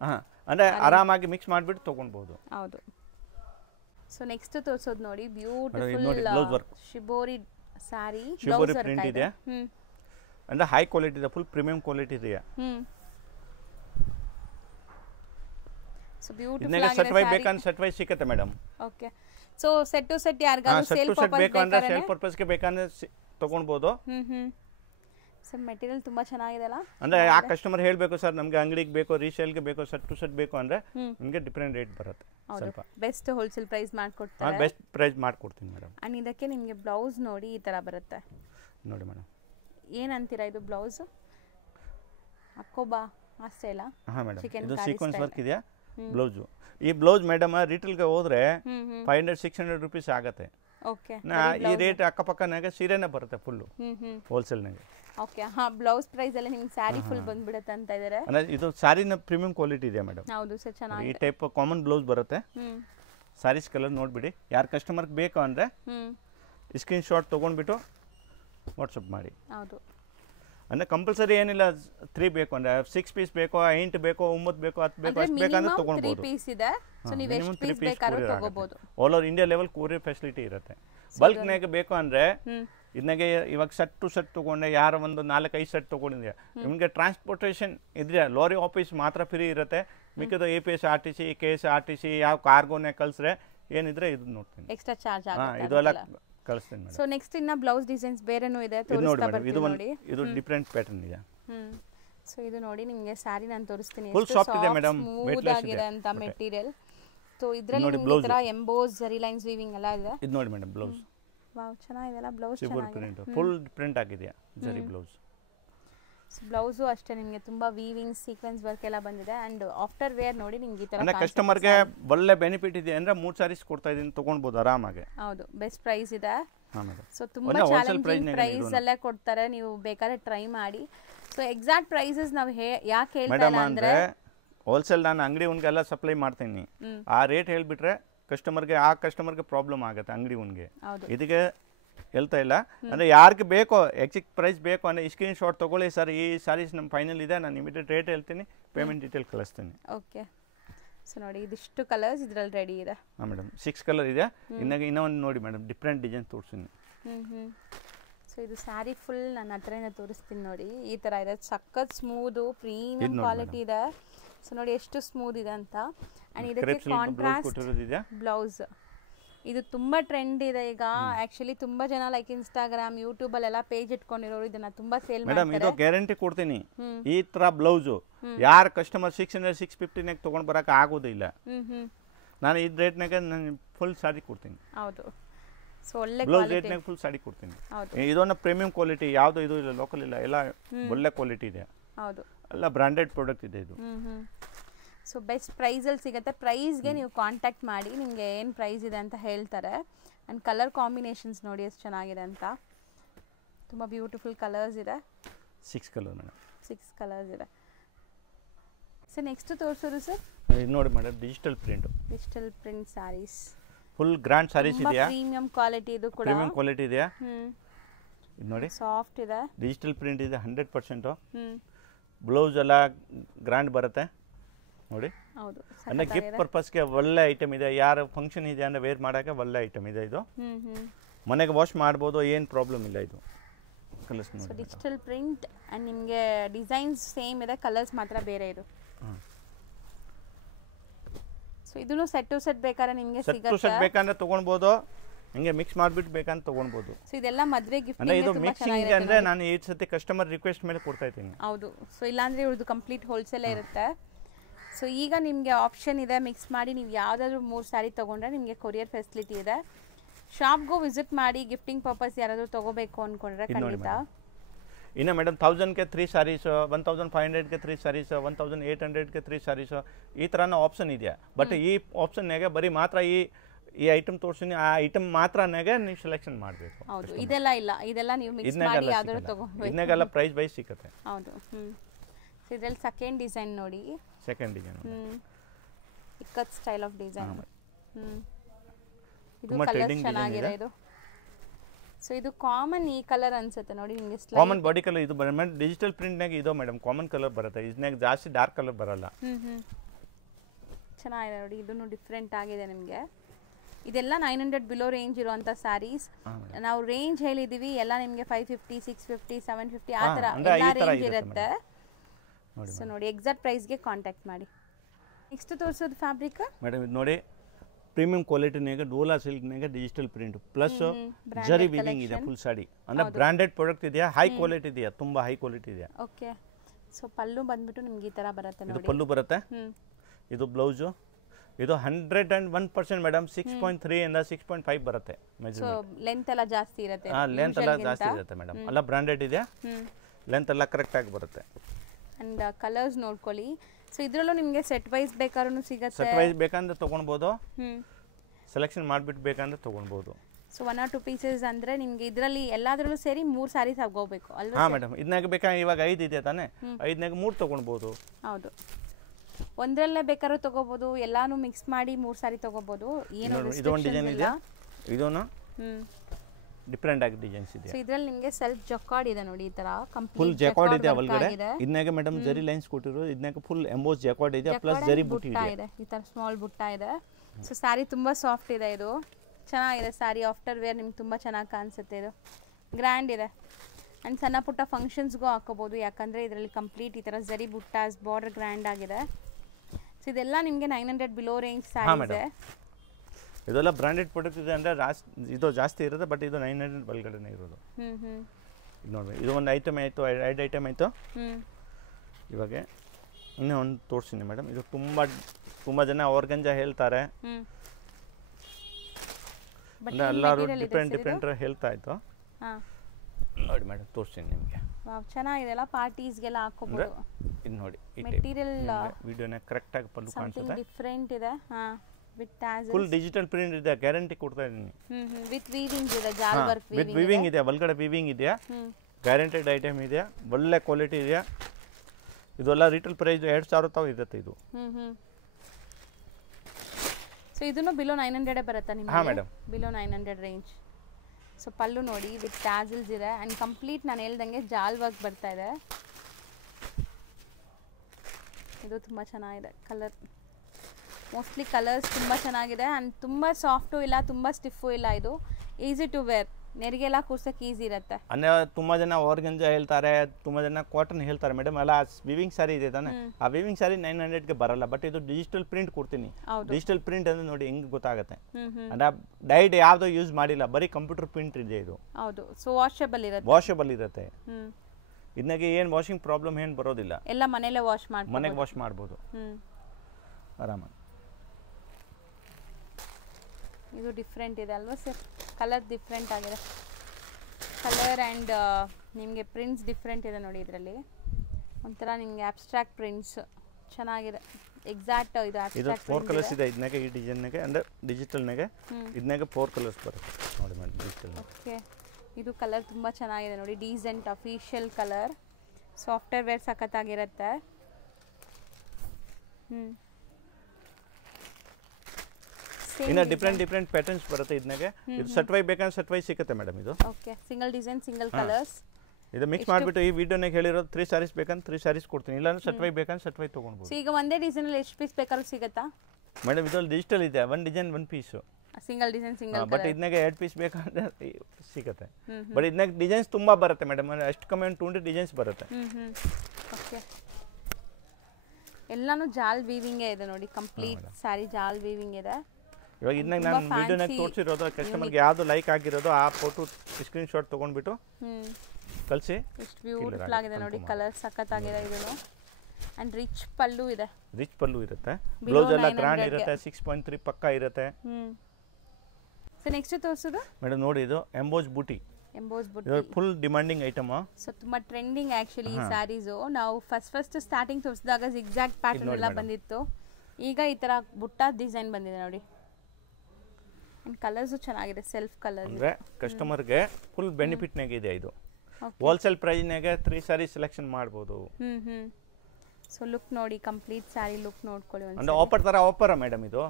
ಅಂದ್ರೆ ಆರಾಮಾಗಿ ಮಿಕ್ಸ್ ಮಾಡಿಬಿಟ್ಟು ತಗೊಳ್ಬಹುದು. ಹೌದು. ಸೊ ನೆಕ್ಸ್ಟ್ ತೋರಿಸೋದು ನೋಡಿ, beautiful shibori sari, shibori print ಇದೆ. ಅಂದ್ರೆ ಹೈ ಕ್ವಾಲಿಟಿ ಇದೆ, ಫುಲ್ ಪ್ರೀಮಿಯಂ ಕ್ವಾಲಿಟಿ ಇದೆ. ಸೊ ಬ್ಯೂಟಿಫುಲ್ ಇದನ್ನ ಸರ್ಟಿಫೈ ಬೇಕಂದ್ರೆ ಸರ್ಟಿಫೈ ಸಿಗುತ್ತೆ madam. Okay. So set to set ಯಾರಿಗಾದ್ರೂ ಸೇಲ್ ಪರ್ಪಸ್ ಬೇಕಂದ್ರೆ ಸೇಲ್ ಪರ್ಪಸ್ ಗೆ ಬೇಕಂದ್ರೆ ತಗೊಳ್ಬಹುದು. ಸರ್ ಮೆಟೀರಿಯಲ್ ತುಂಬಾ ಚೆನ್ನಾಗಿದೆ ಅಲ್ಲ? ಅಂದ್ರೆ ಆ ಕಸ್ಟಮರ್ ಹೇಳಬೇಕು ಸರ್ ನಮಗೆ ಅಂಗಡಿಗೆ ಬೇಕು, ರೀಸೇಲ್ ಗೆ ಬೇಕು, ಸೆಟ್ ಟು ಸೆಟ್ ಬೇಕು ಅಂದ್ರೆ ನಿಮಗೆ ಡಿಫರೆಂಟ್ ರೇಟ್ ಬರುತ್ತೆ. ಸ್ವಲ್ಪ ಬೆಸ್ಟ್ ಹೋಲ್ಸೇಲ್ ಪ್ರೈಸ್ ಮಾಡ್ಕೊಡ್ತಾರೆ. ಬೆಸ್ಟ್ ಪ್ರೈಸ್ ಮಾಡ್ಕೊಡ್ತೀನಿ ಮೇಡಮ್. ಅಂಡ್ ಇದಕ್ಕೆ ನಿಮಗೆ ಬ್ಲೌಸ್ ನೋಡಿ ಈ ತರ ಬರುತ್ತೆ. ನೋಡಿ ಮೇಡಮ್, ಏನಂತೀರಾ ಇದು ಬ್ಲೌಸ್? ಅಕ್ಕೋಬಾ ಅಷ್ಟೇ ಇಲ್ಲ? ಹಾ ಮೇಡಮ್, ಇದು ಸೀಕ್ವೆನ್ಸ್ ವರ್ಕ್ ಇದೆಯಾ ಬ್ಲೌಸ್. ಈ ಬ್ಲೌಸ್ ಮೇಡಮ್ ರಿಟೇಲ್ ಗೆ ಹೋದ್ರೆ 500-600 ರೂಪೀಸ್ ಆಗುತ್ತೆ. ಓಕೆ. ಈ ರೇಟ್ ಅಕ್ಕಪಕ್ಕನಾಗ ಸೀರೆನೇ ಬರುತ್ತೆ ಫುಲ್ ಹೋಲ್ಸೇಲ್ ನಾಗ. ಓಕೆ. ಹಾ, ಬ್ಲೌಸ್ ಪ್ರೈಸ್ ಅಲ್ಲಿ ನಿಮಗೆ ಸ್ಯಾರಿ ಫುಲ್ ಬಂದ್ಬಿಡುತ್ತೆ ಅಂತ ಇದ್ದಾರೆ. ಅಂದ್ರೆ ಇದು ಸ್ಯಾರಿನ ಪ್ರೀಮಿಯಂ ಕ್ವಾಲಿಟಿ ಇದೆ ಮೇಡಮ್. ಹೌದು ಸರ್, ಚೆನ್ನಾಗಿದೆ. ಈ ಟೈಪ್ ಕಾಮನ್ ಬ್ಲೌಸ್ ಬರುತ್ತೆ. ಸ್ಯಾರೀಸ್ ಕಲರ್ ನೋಡ್ಬಿಡಿ. ಯಾರು ಕಸ್ಟಮರ್ ಬೇಕು ಅಂದ್ರೆ ಸ್ಕ್ರೀನ್ ಶಾಟ್ ತಗೊಂಡ್ಬಿಟ್ಟು ವಾಟ್ಸಪ್ ಮಾಡಿ. ಹೌದು. ಅಂದ್ರೆ ಕಂಪಲ್ಸರಿ ಏನಿಲ್ಲ, 3 ಬೇಕು ಅಂದ್ರೆ 6 ಪೀಸ್ ಬೇಕು, 8 ಬೇಕು, 9 ಬೇಕು, 10 ಬೇಕು, ಅಷ್ಟು ಬೇಕಂದ್ರೆ ತಗೊಳ್ಬಹುದು. 3 ಪೀಸ್ ಇದೆ. ಸೊ ನೀವು ಎಷ್ಟು ಪೀಸ್ ಬೇಕಾದ್ರೂ ತಗೋಬಹುದು. All over India level courier facility ಇರುತ್ತೆ. ಬಲ್ಕ್ ನಾಗ ಬೇಕು ಅಂದ್ರೆ ಇದನ್ನಾಗೆ ಇವಾಗ ಸೆಟ್ ಟು ಸೆಟ್ ತಗೊಂಡೆ, ಯಾರು ಒಂದು 4-5 ಸೆಟ್ ತಗೊಂಡಿದ್ಯಾ, ನಿಮಗೆ ಟ್ರಾನ್ಸ್ಪೋರ್ಟೇಷನ್ ಇದ್ರೆ ಲಾರಿ ಆಫೀಸ್ ಮಾತ್ರ ಫ್ರೀ ಇರುತ್ತೆ. ಮಿಕ್ಕಿದ APS RTC, KS RTC ಯಾವ ಕಾರ್ಗೋನೆ ಕಳ್ಸ್ರೆ ಏನಿದ್ರೆ ಇದು ನೋಡ್ತೀನಿ, ಎಕ್ಸ್ಟ್ರಾ ಚಾರ್ಜ್ ಆಗುತ್ತೆ. ಇದೆಲ್ಲ ಕಳಿಸ್ತೀನಿ. ಸೊ ನೆಕ್ಸ್ಟ್ ಇನ್ನ ಬ್ಲೌಸ್ ಡಿಸೈನ್ಸ್ ಬೇರೆನೂ ಇದೆ, ತೋರಿಸ್ತಾ ಬರ್ತೀನಿ ನೋಡಿ. ಇದು ಡಿಫರೆಂಟ್ ಪ್ಯಾಟರ್ನ್ ಇದೆ. ಸೊ ಇದು ನೋಡಿ ನಿಮಗೆ ಸ್ಯಾರಿ ನಾನು ತೋರಿಸ್ತೀನಿ. ಫುಲ್ ಸಾಫ್ಟ್ ಇದೆ ಮೇಡಮ್, ವೇಟ್ಲೆಸ್ ಆಗಿದೆ ಅಂತ ಮೆಟೀರಿಯಲ್. ಸೊ ಇದರಲ್ಲಿ ನಿಮಗೆ ಈ ತರ ಎಂಬೋಸ್, ಜರಿ ಲೈನ್ಸ್ ವೀವಿಂಗ್ ಎಲ್ಲ ಇದೆ. ಇದು ನೋಡಿ ಮೇಡಮ್ ಬ್ಲೌಸ್. ವಾವ್, ಚೆನ್ನಾಗಿದೆ ಅಲ್ಲ ಬ್ಲೌಸ್? ಚೆನ್ನಾಗಿದೆ. ಫುಲ್ ಪ್ರಿಂಟ್ ಆಗಿದೆ ಜರಿ ಬ್ಲೌಸ್. ಬ್ಲೌಸು ಅಷ್ಟೇ ನಿಮಗೆ ತುಂಬ ವೀವಿಂಗ್ ಸೀಕ್ವೆನ್ಸ್ ವರ್ಕ್ ಎಲ್ಲ ಬಂದಿದೆ ಆ್ಯಂಡ್ ಆಫ್ಟರ್ ವೇರ್ ನೋಡಿ ನಿಮ್ಗೆ ಈ ಥರ ಅಂದರೆ ಕಸ್ಟಮರ್ಗೆ ಒಳ್ಳೆ ಬೆನಿಫಿಟ್ ಇದೆ ಅಂದರೆ 3 ಸ್ಯಾರೀಸ್ ಕೊಡ್ತಾ ಇದ್ದೀನಿ ತೊಗೊಳ್ಬೋದು ಆರಾಮಾಗಿ. ಹೌದು, ಬೆಸ್ಟ್ ಪ್ರೈಸ್ ಇದೆ. ಹಾಂ ಮೇಡಮ್. ಸೊ ತುಂಬ ಚಾಲೆಂಜಿಂಗ್ ಪ್ರೈಸ್ ಅಲ್ಲೇ ಕೊಡ್ತಾರೆ, ನೀವು ಬೇಕಾದ್ರೆ ಟ್ರೈ ಮಾಡಿ. ಸೊ ಎಕ್ಸಾಕ್ಟ್ ಪ್ರೈಸಸ್ ನಾವು ಯಾಕೆ ಹೇಳ್ತಾ ಇಲ್ಲ ಅಂದರೆ ಹೋಲ್ಸೇಲ್ ನಾನು ಅಂಗಡಿ ಉನ್ಗೆಲ್ಲ ಸಪ್ಲೈ ಮಾಡ್ತೀನಿ, ಆ ರೇಟ್ ಹೇಳಿಬಿಟ್ರೆ ಕಸ್ಟಮರ್ಗೆ ಪ್ರಾಬ್ಲಮ್ ಆಗುತ್ತೆ ಅಂಗಡಿ ಉನ್ಗೆ. ಇದಕ್ಕೆ ಹೇಳ್ತಾ ಇಲ್ಲ, ಅಂದರೆ ಯಾರಿಗೆ ಬೇಕೋ ಎಕ್ಸಿಕ್ ಪ್ರೈಸ್ ಬೇಕು ಅಂದರೆ ಸ್ಕ್ರೀನ್ ಶಾಟ್ ತೊಗೊಳ್ಳಿ ಸರ್, ಈ ಸ್ಯಾರೀಸ್ ನಮ್ಮ ಫೈನಲ್ ಇದೆ, ನಾನು ಇಮಿಡಿಯೇಟ್ ರೇಟ್ ಹೇಳ್ತೀನಿ, ಪೇಮೆಂಟ್ ಡೀಟೇಲ್ ಕಳಿಸ್ತೀನಿ. ಓಕೆ. ಸೊ ನೋಡಿ ಇದಿಷ್ಟು ಕಲರ್ಸ್ ಇದರಲ್ಲಿ ರೆಡಿ ಇದೆ. ಹಾಂ ಮೇಡಮ್, 6 ಕಲರ್ ಇದೆ. ಇನ್ನೊಂದು ನೋಡಿ ಮೇಡಮ್, ಡಿಫ್ರೆಂಟ್ ಡಿಸೈನ್ ತೋರಿಸ್ತೀನಿ. ಸೊ ಇದು ಸ್ಯಾರಿ ಫುಲ್ ನನ್ನ ಹತ್ರನೇ ತೋರಿಸ್ತೀನಿ ನೋಡಿ, ಈ ಥರ ಇದೆ, ಸಖತ್ ಸ್ಮೂದು ಪ್ರೀಮಿಯಂ ಕ್ವಾಲಿಟಿ ಇದೆ. ಸೊ ನೋಡಿ ಎಷ್ಟು ಸ್ಮೂತ್ ಇದೆ ಅಂತ. ಆ್ಯಂಡ್ ಇದಕ್ಕೆ ಕಾಂಟ್ರಾಸ್ಟ್ ಬ್ಲೌಸ್, ಇದು ತುಂಬ ಟ್ರೆಂಡ್ ಇದೆ ಈಗ. ಆಕ್ಚುಲಿ ತುಂಬಾ ಜನ ಲೈಕ್ ಇನ್ಸ್ಟಾಗ್ರಾಮ್ ಯೂಟ್ಯೂಬಲ್ಲೆಲ್ಲ ಪೇಜ್ ಇಟ್ಕೊಂಡಿರೋರು ಇದನ್ನ ತುಂಬಾ ಸೇಲ್ ಮಾಡ್ತಾರೆ. ಮೇಡಮ್ ಇದು ಗ್ಯಾರಂಟಿ ಕೊಡ್ತೀನಿ, ಈ ತರ ಬ್ಲೌಸ್ ಯಾರು ಕಸ್ಟಮರ್ 600 650 ನಾಗ ತಗೊಂಡು ಬರಕ್ಕೆ ಆಗೋದಿಲ್ಲ. ನಾನು ಈ ರೇಟ್ ನಾಗ ನಾನು ಫುಲ್ ಸಾರಿ ಕೊಡ್ತೀನಿ. ಹೌದು, ಸೊ ಒಳ್ಳೆ ಬ್ಲೌಸ್ ರೇಟ್ ನಾಗ ಫುಲ್ ಸಾರಿ ಕೊಡ್ತೀನಿ. ಇದೊಂದು ಪ್ರೀಮಿಯಂ ಕ್ವಾಲಿಟಿ, ಯಾವುದು ಇದು ಇಲ್ಲ ಲೋಕಲ್ ಇಲ್ಲ, ಎಲ್ಲ ಒಳ್ಳೆ ಕ್ವಾಲಿಟಿ ಇದೆ. ಹೌದು, ಎಲ್ಲ ಬ್ರಾಂಡೆಡ್ ಪ್ರಾಡಕ್ಟ್ ಇದೆ ಇದು. ಸೊ ಬೆಸ್ಟ್ ಪ್ರೈಸಲ್ಲಿ ಸಿಗುತ್ತೆ. ಪ್ರೈಸ್ಗೆ ನೀವು ಕಾಂಟ್ಯಾಕ್ಟ್ ಮಾಡಿ, ನಿಮಗೆ ಏನು ಪ್ರೈಸ್ ಇದೆ ಅಂತ ಹೇಳ್ತಾರೆ. ಆ್ಯಂಡ್ ಕಲರ್ ಕಾಂಬಿನೇಷನ್ಸ್ ನೋಡಿ ಎಷ್ಟು ಚೆನ್ನಾಗಿದೆ ಅಂತ, ತುಂಬ ಬ್ಯೂಟಿಫುಲ್ ಕಲರ್ಸ್ ಇದೆ. 6 ಕಲರ್ ಮೇಡಮ್, 6 ಕಲರ್ಸ್ ಇದೆ. ಸರ್ ನೆಕ್ಸ್ಟ್ ತೋರಿಸೋದು ಸರ್, ಇದು ನೋಡಿ madam, digital print saris, full grand saris ಇದೆಯಾ, ಪ್ರೀಮಿಯಂ ಕ್ವಾಲಿಟಿ, ಇದು ಕೂಡ ಪ್ರೀಮಿಯಂ ಕ್ವಾಲಿಟಿ ಇದೆಯಾ. ಇದು ನೋಡಿ ಸಾಫ್ಟ್ ಇದೆ, ಡಿಜಿಟಲ್ ಪ್ರಿಂಟ್ ಇದೆ 100%. ಬ್ಲೌಸ್ ಎಲ್ಲ ಗ್ರ್ಯಾಂಡ್ ಬರುತ್ತೆ ನೋಡಿ. ಹೌದು, ಅಂದರೆ ಗಿಫ್ಟ್ ಪರ್ಪಸ್ಗೆ ಒಳ್ಳೆ ಐಟಮ್ ಇದೆ, ಯಾರು ಫಂಕ್ಷನ್ ಇದೆ ಅಂದರೆ ವೇರ್ ಮಾಡೋಕ್ಕೆ ಒಳ್ಳೆ ಐಟಮ್ ಇದೆ ಇದು. ಮನೆಗೆ ವಾಶ್ ಮಾಡ್ಬೋದು, ಏನು ಪ್ರಾಬ್ಲಮ್ ಇಲ್ಲ. ಇದು ಕಲರ್ಸ್ ನೋಡಿ, ಡಿಜಿಟಲ್ ಪ್ರಿಂಟ್ ಆ್ಯಂಡ್ ನಿಮಗೆ ಡಿಸೈನ್ಸ್ ಸೇಮ್ ಇದೆ, ಕಲರ್ಸ್ ಮಾತ್ರ ಬೇರೆ ಇದು. ಸೊ ಇದನ್ನು ಸೆಟ್ ಟು ಸೆಟ್ ಬೇಕಾದ್ರೆ ನಿಮಗೆ ಸಿಗುತ್ತೆ, ಸೆಟ್ ಬೇಕಂದ್ರೆ ತೊಗೊಳ್ಬೋದು, ಹಿಂಗೆ ಮಿಕ್ಸ್ ಮಾಡಿಬಿಟ್ಟು ಬೇಕಂತ ತೊಗೊಳ್ಬೋದು. ಸೊ ಇದೆಲ್ಲ ಮದುವೆ ಗಿಫ್ಟ್ ಅಂದರೆ ಇದು ಮಿಕ್ಸಿಂಗ್ ಅಂದರೆ ನಾನು ಈ ಸತಿ ಕಸ್ಟಮರ್ ರಿಕ್ವೆಸ್ಟ್ ಮೇಲೆ ಕೊಡ್ತಾ ಇದ್ದೀನಿ. ಹೌದು, ಸೊ ಇಲ್ಲಾಂದರೆ ಇವ್ರದ್ದು ಕಂಪ್ಲೀಟ್ ಹೋಲ್ಸೇಲೇ ಇರುತ್ತೆ. ಸೊ ಈಗ ನಿಮಗೆ ಆಪ್ಷನ್ ಇದೆ, ಮಿಕ್ಸ್ ಮಾಡಿ ನೀವು ಯಾವುದಾದ್ರೂ 3 ಸ್ಯಾರಿ ತೊಗೊಂಡ್ರೆ ನಿಮಗೆ ಕೊರಿಯರ್ ಫೆಸಿಲಿಟಿ ಇದೆ. ಶಾಪ್ಗೂ ವಿಸಿಟ್ ಮಾಡಿ, ಗಿಫ್ಟಿಂಗ್ ಪರ್ಪಸ್ ಯಾರಾದರೂ ತೊಗೋಬೇಕು ಅಂದ್ಕೊಂಡ್ರೆ ಖಂಡಿತ. ಇನ್ನು ಮೇಡಮ್ 1000ಗೆ 3 ಸ್ಯಾರೀಸ್, 1500ಗೆ 3 ಸ್ಯಾರೀಸ್, 1800ಗೆ 3 ಸ್ಯಾರೀಸ್, ಈ ಥರನೂ ಆಪ್ಷನ್ ಇದೆಯಾ. ಬಟ್ ಈ ಆಪ್ಷನ್ನಾಗೆ ಬರೀ ಮಾತ್ರ ಈ ಐಟಮ್ ತೋರಿಸ್ತೀನಿ, ಆ ಐಟಮ್ ಮಾತ್ರನಾಗೆ ನೀವು ಸೆಲೆಕ್ಷನ್ ಮಾಡಬೇಕು. ಹೌದು, ಇದೆಲ್ಲ ಇಲ್ಲ, ಇದೆಲ್ಲ ನೀವು ಮಿಕ್ಸ್ ಮಾಡಿ ಯಾವ್ದಾದ್ರು ತಗೋಬೇಕು. ಇದನ್ನೆಲ್ಲ ಪ್ರೈಸ್ ವೈಸ್ ಸಿಗುತ್ತೆ. ಹೌದು. ಇದರಲ್ಲಿ ಸೆಕೆಂಡ್ ಡಿಸೈನ್ ನೋಡಿ, ಇಕ್ಕತ್ ಸ್ಟೈಲ್ ಆಫ್ ಡಿಸೈನ್. ಇದು ಕಲರ್ ಚೆನ್ನಾಗಿದೆ ಇದು. ಸೊ ಇದು ಕಾಮನ್ ಈ ಕಲರ್ ಅನ್ಸುತ್ತೆ ನೋಡಿ ನಿಮಗೆ, ಕಾಮನ್ ಬಾಡಿ ಕಲರ್. ಇದು ಡಿಜಿಟಲ್ ಪ್ರಿಂಟ್ ನಾಗ ಇದು ಮೇಡಮ್ ಕಾಮನ್ ಕಲರ್ ಬರುತ್ತೆ, ಇದನ್ನಾಗ ಜಾಸ್ತಿ ಡಾರ್ಕ್ ಕಲರ್ ಬರಲ್ಲ. ಚೆನ್ನಾಗಿದೆ ನೋಡಿ, ಇದನ್ನು ಡಿಫ್ರೆಂಟ್ ಆಗಿದೆ ನಿಮಗೆ. ಇದೆಲ್ಲ 900 ಬಿಲೋ ರೇಂಜ್ ಇರುವಂತ ಸ್ಯಾರೀಸ್. ನಾವು ರೇಂಜ್ ಹೇಳಿದೀವಿ, ಎಲ್ಲ ನಿಮಗೆ 550 650 750 ಆ ಥರ ಎಲ್ಲ ರೇಂಜ್ ಇರುತ್ತೆ. ಸೊ ನೋಡಿ ಎಕ್ಸಾಕ್ಟ್ ಪ್ರೈಸ್ಗೆ ಕಾಂಟ್ಯಾಕ್ಟ್ ಮಾಡಿ. ನೆಕ್ಸ್ಟ್ ತೋರಿಸೋದು ಫ್ಯಾಬ್ರಿಕ್ ಮೇಡಮ್, ಇದು ನೋಡಿ ಪ್ರೀಮಿಯಂ ಕ್ವಾಲಿಟಿನಾಗ ಡೋಲಾ ಸಿಲ್ಕ್ನಾಗ digital print plus zari weaving ಇದೆ ಫುಲ್ ಸಾಡಿ. ಅಂದರೆ ಬ್ರಾಂಡೆಡ್ ಪ್ರಾಡಕ್ಟ್ ಇದೆಯಾ, ಹೈ ಕ್ವಾಲಿಟಿ ಇದೆಯಾ, ತುಂಬ ಹೈ ಕ್ವಾಲಿಟಿ ಇದೆಯಾ. ಓಕೆ. ಸೊ ಪಲ್ಲು ಬಂದ್ಬಿಟ್ಟು ನಿಮ್ಗೆ ಈ ಥರ ಬರುತ್ತೆ ನೋಡಿ, ಪಲ್ಲು ಬರುತ್ತೆ. ಇದು ಬ್ಲೌಸು, ಇದು 101% ಮೇಡಮ್ 6.3 ಇಂದ 6.5 ಬರುತ್ತೆ. ಸೊ ಲೆಂತ್ ಎಲ್ಲ ಜಾಸ್ತಿ ಇರುತ್ತೆ. ಲೆಂತ್ ಎಲ್ಲ ಜಾಸ್ತಿ ಇರುತ್ತೆ ಮೇಡಮ್, ಎಲ್ಲ ಬ್ರಾಂಡೆಡ್ ಇದೆ, ಲೆಂತ್ ಎಲ್ಲ ಕರೆಕ್ಟ್ ಆಗಿ ಬರುತ್ತೆ. ಅಂಡ್ ಕಲರ್ಸ್ ನೋಡ್ಕೊಳ್ಳಿ. ಸೊ ಇದರಲ್ಲೂ ನಿಮಗೆ ಸೆಟ್ ವೈಸ್ ಬೇಕಾದ್ರೂ ಸಿಗುತ್ತೆ, ಸೆಟ್ ವೈಸ್ ಬೇಕಂದ್ರೆ ತೊಗೊಳ್ಬೋದು, ಸೆಲೆಕ್ಷನ್ ಮಾಡಿಬಿಟ್ಟು ಬೇಕಂದ್ರೆ ತೊಗೊಳ್ಬೋದು. ಸೊ 1 or 2 ಪೀಸಸ್ ಅಂದರೆ ನಿಮಗೆ ಇದರಲ್ಲಿ ಎಲ್ಲಾದ್ರಲ್ಲೂ ಸೇರಿ 3 ಸ್ಯಾರೀಸ್ ಆಗೋಬೇಕು ಅಲ್ವಾ? ಹಾಂ ಮೇಡಮ್, ಇದನ್ನಾಗ ಬೇಕಾದ್ರೆ ಇವಾಗ 5 ಇದೆ ತಾನೆ, 5ನಾಗ 3 ತೊಗೊಳ್ಬೋದು. ಹೌದು, ಒಂದರಲ್ಲೇ ಬೇಕಾದ್ರೂ ತಗೋಬಹುದು, ಎಲ್ಲಾನು ಮಿಕ್ಸ್ ಮಾಡಿ 3 ಸ್ಯಾರಿ ತಗೋಬಹುದು. ಏನು ಇದೊಂದು ಡಿಸೈನ್ ಇದೆ, ಇದೊಂದು ಡಿಫರೆಂಟ್ ಆಗಿ ಡಿಸೈನ್ಸ್ ಇದೆ. ಸೊ ಇದರಲ್ಲಿ ನಿಮಗೆ ಸೆಲ್ಫ್ ಜಕಾರ್ಡ್ ಇದೆ ನೋಡಿ, ಈ ತರ ಕಂಪ್ಲೀಟ್ ಫುಲ್ ಜಕಾರ್ಡ್ ಇದೆ ಒಳಗಡೆ. ಇದನ್ನಾಗ ಮೇಡಮ್ ಜರಿ ಲೈನ್ಸ್ ಕೊಟ್ಟಿರೋದು, ಇದನ್ನಾಗ ಫುಲ್ ಎಂಬೋಸ್ ಜಕಾರ್ಡ್ ಇದೆ ಪ್ಲಸ್ ಜರಿ ಬುಟ್ಟಿ ಇದೆ, ಈ ತರ ಸ್ಮಾಲ್ ಬುಟ್ಟ ಇದೆ. ಸೊ ಸ್ಯಾರಿ ತುಂಬಾ ಸಾಫ್ಟ್ ಇದೆ, ಇದು ಚೆನ್ನಾಗಿದೆ ಸ್ಯಾರಿ. ಆಫ್ಟರ್ ವೇರ್ ನಿಮ್ಗೆ ತುಂಬಾ ಚೆನ್ನಾಗಿ ಕಾಣಿಸುತ್ತೆ, ಇದು ಗ್ರ್ಯಾಂಡ್ ಇದೆ. ಆ್ಯಂಡ್ ಸಣ್ಣ ಪುಟ್ಟ ಫಂಕ್ಷನ್ಸ್ಗೂ ಹಾಕೋಬಹುದು, ಯಾಕಂದರೆ ಇದರಲ್ಲಿ ಕಂಪ್ಲೀಟ್ ಈ ಥರ ಜರಿ ಬುಟ್ಟಾಸ್ ಬಾರ್ಡರ್ ಗ್ರ್ಯಾಂಡ್ ಆಗಿದೆ. ಸೊ ಇದೆಲ್ಲ ನಿಮಗೆ 900 ಬಿಲೋ ರೇಂಜ್ ಸ್ಯಾರೀಸ್ ಇದೆ. ಇದೆಲ್ಲ ಬ್ರಾಂಡೆಡ್ ಪ್ರಾಡಕ್ಟ್ ಇದೆ ಅಂದರೆ ಇದು ಜಾಸ್ತಿ ಇರುತ್ತೆ, ಬಟ್ ಇದು 900 ಒಳಗಡೆನೇ ಇರೋದು. ಇದು ನೋಡಿ, ಇದು ಒಂದು ಐಟಮ್ ಆಯಿತು, 2 ಐಟಮ್ ಆಯಿತು. ಇವಾಗ ಇನ್ನೂ ಒಂದು ತೋರಿಸ್ತೀನಿ ಮೇಡಮ್. ಇದು ತುಂಬ ಜನ ಆರ್ಗಂಜಾ ಹೇಳ್ತಾರೆ, ಅಂದರೆ ಎಲ್ಲರೂ ಡಿಫ್ರೆಂಟ್ ಹೇಳ್ತಾ ಇತ್ತು. ನೋಡಿ ಮೇಡಮ್ ತೋರಿಸ್ತೀನಿ ನಿಮಗೆ. ವಾವ್ ಚೆನ್ನಾಗಿದೆ ಅಲ್ಲ, ಪಾರ್ಟೀಸ್ಗೆಲ್ಲ ಹಾಕೋಬಹುದು. ಇದು ನೋಡಿ ಮೆಟೀರಿಯಲ್ ವಿಡಿಯೋನ ಕರೆಕ್ಟ್ ಆಗಿ ಪಲ್ಲು ಕಾಣಿಸುತ್ತೆ. ಡಿಫರೆಂಟ್ ಇದೆ. With tassels, full digital print ಇದೆ, ಗ್ಯಾರಂಟಿ ಕೊಡ್ತಾ ಇದ್ದೀನಿ. ವಿತ್ ವೀವಿಂಗ್ ಇದೆ, ಜಾಲ್ ವರ್ಕ್ ವಿತ್ ವೀವಿಂಗ್ ಇದೆ, ಒಳಗಡೆ ವೀವಿಂಗ್ ಇದೆ, ಗ್ಯಾರಂಟೆಡ್ ಐಟಮ್ ಇದೆ, ಒಳ್ಳೆ ಕ್ವಾಲಿಟಿ ಇದೆ. ಇದೆಲ್ಲ ರಿಟೇಲ್ ಪ್ರೈಸ್ 2000 ತನಕ ಇರುತ್ತೆ ಇದು. ಸೊ ಇದನ್ನು ಬಿಲೋ 900 ಬರುತ್ತಾ ನಿಮಗೆ? ಹಾಂ ಮೇಡಮ್, ಬಿಲೋ 900 ರೇಂಜ್. ಸೊ ಪಲ್ಲು ನೋಡಿ ವಿತ್ ಟ್ಯಾಸಲ್ಸ್ ಇದೆ ಆ್ಯಂಡ್ ಕಂಪ್ಲೀಟ್ ನಾನು ಹೇಳ್ದಂಗೆ ಜಾಲ್ ವರ್ಕ್ ಬರ್ತಾ ಇದೆ. ಇದು ತುಂಬ ಚೆನ್ನಾಗಿದೆ ಕಲರ್. ಮೋಸ್ಟ್ಲಿ ಕಲರ್ಸ್ ತುಂಬ ಚೆನ್ನಾಗಿದೆ ಆ್ಯಂಡ್ ತುಂಬ ಸಾಫ್ಟು ಇಲ್ಲ, ತುಂಬ ಸ್ಟಿಫು ಇಲ್ಲ. ಇದು ಈಸಿ ಟು ವೇರ್, ನೆರಿಗೆಲ್ಲ ಕೂರ್ಸೋಕ್ಕೆ ಈಸಿ ಇರುತ್ತೆ. ಅಂದರೆ ತುಂಬ ಜನ ಆರ್ಗಂಜಾ ಹೇಳ್ತಾರೆ, ತುಂಬ ಜನ ಕಾಟನ್ ಹೇಳ್ತಾರೆ ಮೇಡಮ್. ಅಲ್ಲ ವಿವಿಂಗ್ ಸ್ಯಾರಿ ಇದೆ ತಾನೆ, ಆ ವಿವಿಂಗ್ ಸ್ಯಾರಿ 900ಗೆ ಬರಲ್ಲ. ಬಟ್ ಇದು ಡಿಜಿಟಲ್ ಪ್ರಿಂಟ್ ಕೊಡ್ತೀನಿ. ಡಿಜಿಟಲ್ ಪ್ರಿಂಟ್ ಅಂದ್ರೆ ನೋಡಿ ಹೆಂಗೆ ಗೊತ್ತಾಗುತ್ತೆ ಅಂದ್ರೆ ಡೈಡ್ ಯಾವ್ದು ಯೂಸ್ ಮಾಡಿಲ್ಲ, ಬರೀ ಕಂಪ್ಯೂಟರ್ ಪ್ರಿಂಟ್ ಇದೆ ಇದು. ಹೌದು, ಸೊ ವಾಷಬಲ್ ಇರುತ್ತೆ. ವಾಷಬಲ್ ಇರುತ್ತೆ. ಇದನ್ನಾಗೆ ಏನು ವಾಷಿಂಗ್ ಪ್ರಾಬ್ಲಮ್ ಏನು ಬರೋದಿಲ್ಲ, ಎಲ್ಲ ಮನೆಯಲ್ಲೇ ವಾಶ್ ಮಾಡಿ ಮನೆಗೆ ವಾಶ್ ಮಾಡ್ಬೋದು ಆರಾಮಾಗಿ. ಇದು ಡಿಫ್ರೆಂಟ್ ಇದೆ ಅಲ್ವಾ ಸರ್? ಕಲರ್ ಡಿಫ್ರೆಂಟ್ ಆಗಿದೆ, ಕಲರ್ ಆ್ಯಂಡ್ ನಿಮಗೆ ಪ್ರಿಂಟ್ಸ್ ಡಿಫ್ರೆಂಟ್ ಇದೆ ನೋಡಿ. ಇದರಲ್ಲಿ ಒಂಥರ ನಿಮಗೆ ಅಬ್ಸ್ಟ್ರಾಕ್ಟ್ ಪ್ರಿಂಟ್ಸ್ ಚೆನ್ನಾಗಿದೆ. ಎಕ್ಸಾಕ್ಟ್ ಇದು ಅಬ್ಸ್ಟ್ರಾಕ್ಟ್ 4 ಕಲರ್ಸ್ ಇದೆ ಇದನ್ನಾಗೆ. ಈ ಡಿಸೈನ್ನಾಗೆ ಅಂದರೆ ಡಿಜಿಟಲ್ನಾಗೆ ಇದನ್ನಾಗೆ 4 ಕಲರ್ಸ್ ಬರುತ್ತೆ ನೋಡಿ ಮೇಡಮ್ ಡಿಜಿಟಲ್. ಓಕೆ, ಇದು ಕಲರ್ ತುಂಬ ಚೆನ್ನಾಗಿದೆ ನೋಡಿ, decent official colour. Software wear ಸಖತ್ತಾಗಿರುತ್ತೆ. ಇನ್ನು ಡಿಫ್ರೆಂಟ್ ಪ್ಯಾಟರ್ನ್ಸ್ ಬರುತ್ತೆ ಇದನ್ನಾಗೆ. ಇದು ಸಟ್ವೈ ಬೇಕಂದ್ರೆ ಸಟ್ವೈ ಸಿಗುತ್ತೆ ಮೇಡಮ್. ಇದು okay, single design single colours. ಇದು ಮಿಕ್ಸ್ ಮಾಡಿಬಿಟ್ಟು ಈ ವಿಡಿಯೋನಾಗ ಹೇಳಿರೋದು 3 ಸ್ಯಾರೀಸ್ ಬೇಕಂದ್ರೆ 3 ಸ್ಯಾರೀಸ್ ಕೊಡ್ತೀನಿ, ಇಲ್ಲಾಂದ್ರೆ ಸಟ್ವೈ ಬೇಕಂದ್ರೆ ಸಟ್ವೈ ತೊಗೊಳ್ಬೋದು. ಈಗ ಒಂದೇ ಡಿಸೈನಲ್ಲಿ ಎಷ್ಟು ಪೀಸ್ ಬೇಕಾದ್ರೂ ಸಿಗುತ್ತಾ ಮೇಡಮ್? ಇದರಲ್ಲಿ ಡಿಜಿಟಲ್ ಇದೆ, 1 design 1 piece, single design single. But ಇದನ್ನಾಗೆ 2 ಪೀಸ್ ಬೇಕಂದ್ರೆ ಸಿಗುತ್ತೆ. ಬಟ್ ಇದನ್ನಾಗ ಡಿಸೈನ್ಸ್ ತುಂಬ ಬರುತ್ತೆ ಮೇಡಮ್, ಅಷ್ಟು ಕಮ್ಮಿ 200 ಡಿಸೈನ್ಸ್ ಬರುತ್ತೆ. ಓಕೆ, ಎಲ್ಲಾನು ಜಾಲ್ ವೀವಿಂಗೇ ಇದೆ ನೋಡಿ, ಕಂಪ್ಲೀಟ್ ಸ್ಯಾರಿ ಜಾಲ್ ವೀವಿಂಗ್ ಇದೆ. ಇವಾಗ ಇದನ್ನಾಗ ನಾನು ವಿಡಿಯೋನಾಗ ತೋರಿಸಿರೋದು ಕಸ್ಟಮರ್ಗೆ ಯಾವುದು ಲೈಕ್ ಆಗಿರೋದು ಆ ಫೋಟೋ ಸ್ಕ್ರೀನ್ ಶಾಟ್ ತೊಗೊಂಡ್ಬಿಟ್ಟು ಕಳಿಸಿ. ಎಷ್ಟು ಬ್ಯೂಟಿಫುಲ್ ಆಗಿದೆ ನೋಡಿ, ಕಲರ್ ಸಖತ್ತಾಗಿದೆ. ಇದು ಅಂಡ್ ರಿಚ್ ಪಲ್ಲು ಇದೆ, ರಿಚ್ ಪಲ್ಲು ಇರುತ್ತೆ, ಬ್ಲೌಸ್ ಎಲ್ಲ ಗ್ರ್ಯಾಂಡ್ ಇರುತ್ತೆ, 6.3 ಪಕ್ಕ ಇರುತ್ತೆ. ಸೊ ನೆಕ್ಸ್ಟ್ ತೋರಿಸೋದು ಮೇಡಮ್ ನೋಡಿ, ಇದು ಎಂಬೋಸ್ ಬೂಟಿ. ಇದು ಫುಲ್ ಡಿಮಾಂಡಿಂಗ್ ಐಟಮ್. ಸೊ ತುಂಬಾ ಟ್ರೆಂಡಿಂಗ್ ಆಕ್ಚುಲಿ ಈ ಸ್ಯಾರೀಸ್. ನಾವು ಫಸ್ಟ್ ಸ್ಟಾರ್ಟಿಂಗ್ ತೋರಿಸಿದಾಗ ಜಿಗ್ಜಾಗ್ ಪ್ಯಾಟರ್ನ್ ಎಲ್ಲ ಬಂದಿತ್ತು, ಈಗ ಈ ತರ ಬುಟ್ಟ ಡಿಸೈನ್ ಬಂದಿದೆ ನೋಡಿ. ಕಲರ್ಸ್ ಚೆನ್ನಾಗಿದೆ, ಸೆಲ್ಫ್ ಕಲರ್. ಅಂದ್ರೆ ಕಸ್ಟಮರ್ಗೆ ಫುಲ್ ಬೆನಿಫಿಟ್ ನಾಗ ಇದೆ ಇದು. ಹೋಲ್ಸೇಲ್ ಪ್ರೈಸ್ ನಾಗ 3 ಸ್ಯಾರಿ ಸೆಲೆಕ್ಷನ್ ಮಾಡಬಹುದು. ಸೊ ಲುಕ್ ನೋಡಿ, ಕಂಪ್ಲೀಟ್ ಸ್ಯಾರಿ ಲುಕ್ ನೋಡ್ಕೊಳ್ಳಿ ಒಂದು. ಅಂದ್ರೆ ಆಫರ್ ತರ ಆಫರ್ ಮೇಡಮ್ ಇದು.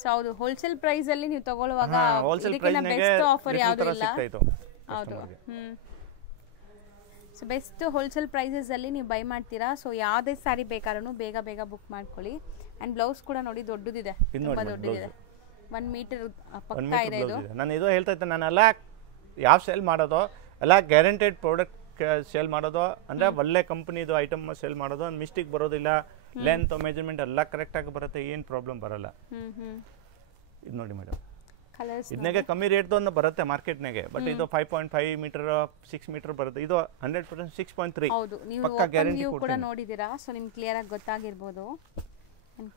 ಸೊ ಹೌದು, ಹೋಲ್ಸೇಲ್ ಪ್ರೈಸ್ ಅಲ್ಲಿ ನೀವು ತಗೊಳ್ಳುವಾಗ ಹೋಲ್ಸೇಲ್ ಪ್ರೈಸ್ ನಾಗ ಬೆಸ್ಟ್ ಆಫರ್ ಯಾವುದು ಇಲ್ಲ. ಹೌದು, ಸೊ ಬೆಸ್ಟ್ ಹೋಲ್ಸೇಲ್ ಪ್ರೈಸಸ್ ಅಲ್ಲಿ ನೀವು ಬೈ ಮಾಡ್ತೀರಾ. ಸೊ ಯಾವುದೇ ಸ್ಯಾರಿ ಬೇಕಾದ್ರೂ ಬೇಗ ಬುಕ್ ಮಾಡ್ಕೊಳ್ಳಿ. ಅಂಡ್ ಬ್ಲೌಸ್ ಕೂಡ ನೋಡಿ ದೊಡ್ಡದಿದೆ, ತುಂಬಾ ದೊಡ್ಡದಿದೆ, 1 ಮೀಟರ್ ಪಕ್ಕ ಇದೆ ಇದು. ನಾನು ಇದು ಹೇಳ್ತಾ ಇದ್ದೆ, ನಾನೆಲ್ಲ ಯಾವ ಸೇಲ್ ಮಾಡೋದು ಎಲ್ಲ ಗ್ಯಾರಂಟೆಡ್ ಪ್ರಾಡಕ್ಟ್ ಸೇಲ್ ಮಾಡೋದು, ಅಂದರೆ ಒಳ್ಳೆ ಕಂಪ್ನಿದು ಐಟಮ್ ಸೇಲ್ ಮಾಡೋದು. ಮಿಸ್ಟೇಕ್ ಬರೋದಿಲ್ಲ, ಲೆಂತ್ ಮೆಜರ್ಮೆಂಟ್ ಎಲ್ಲ ಕರೆಕ್ಟಾಗಿ ಬರುತ್ತೆ, ಏನು ಪ್ರಾಬ್ಲಮ್ ಬರಲ್ಲ. ಇದು ನೋಡಿ ಮೇಡಮ್, ಇದನ್ನಾಗೆ ಕಮ್ಮಿ ರೇಟ್ದು ಬರುತ್ತೆ ಮಾರ್ಕೆಟ್ನಾಗೆ, ಬಟ್ ಇದು 5.5 ಮೀಟರ್ 6 ಮೀಟರ್ ಬರುತ್ತೆ. ಇದು 100% 6.3 ಪಕ್ಕ ಗ್ಯಾರಂಟಿ ಕೂಡ ನೋಡಿದ್ದೀರಾ. ಸೊ ನಿಮ್ಗೆ ಕ್ಲಿಯರ್ ಆಗಿ ಗೊತ್ತಾಗಿರ್ಬೋದು.